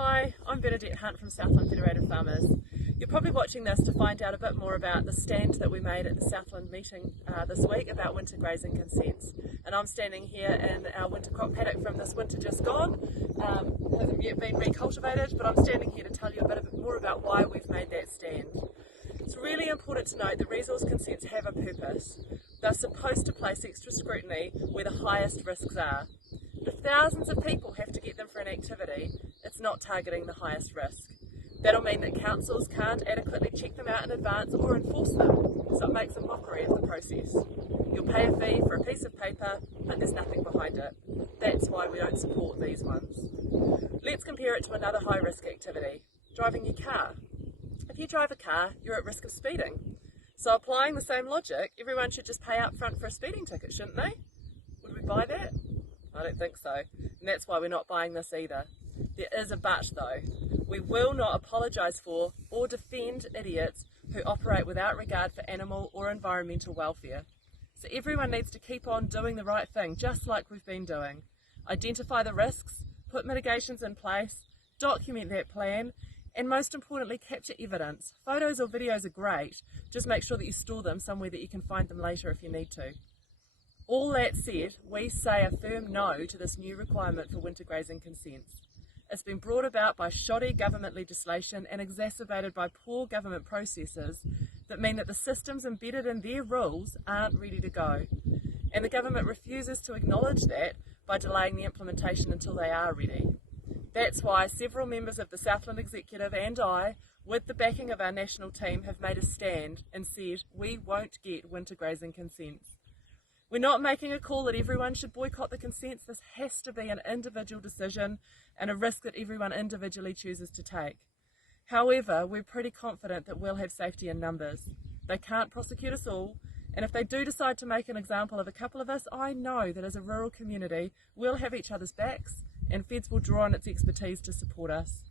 Hi, I'm Bernadette Hunt from Southland Federated Farmers. You're probably watching this to find out a bit more about the stand that we made at the Southland meeting this week about winter grazing consents. And I'm standing here in our winter crop paddock from this winter just gone. Hasn't yet been recultivated, but I'm standing here to tell you a bit more about why we've made that stand. It's really important to note that resource consents have a purpose. They're supposed to place extra scrutiny where the highest risks are. If thousands of people have to get them for an activity, it's not targeting the highest risk. That'll mean that councils can't adequately check them out in advance or enforce them, so it makes a mockery of the process. You'll pay a fee for a piece of paper, but there's nothing behind it. That's why we don't support these ones. Let's compare it to another high-risk activity, driving your car. If you drive a car, you're at risk of speeding. So applying the same logic, everyone should just pay up front for a speeding ticket, shouldn't they? Would we buy that? I don't think so, and that's why we're not buying this either. There is a but though. We will not apologise for or defend idiots who operate without regard for animal or environmental welfare. So everyone needs to keep on doing the right thing, just like we've been doing. Identify the risks, put mitigations in place, document that plan, and most importantly, capture evidence. Photos or videos are great, just make sure that you store them somewhere that you can find them later if you need to. All that said, we say a firm no to this new requirement for winter grazing consents. It's been brought about by shoddy government legislation and exacerbated by poor government processes that mean that the systems embedded in their rules aren't ready to go. And the government refuses to acknowledge that by delaying the implementation until they are ready. That's why several members of the Southland Executive and I, with the backing of our national team, have made a stand and said we won't get winter grazing consents. We're not making a call that everyone should boycott the consents. This has to be an individual decision and a risk that everyone individually chooses to take. However, we're pretty confident that we'll have safety in numbers. They can't prosecute us all, and if they do decide to make an example of a couple of us, I know that as a rural community, we'll have each other's backs, and Feds will draw on its expertise to support us.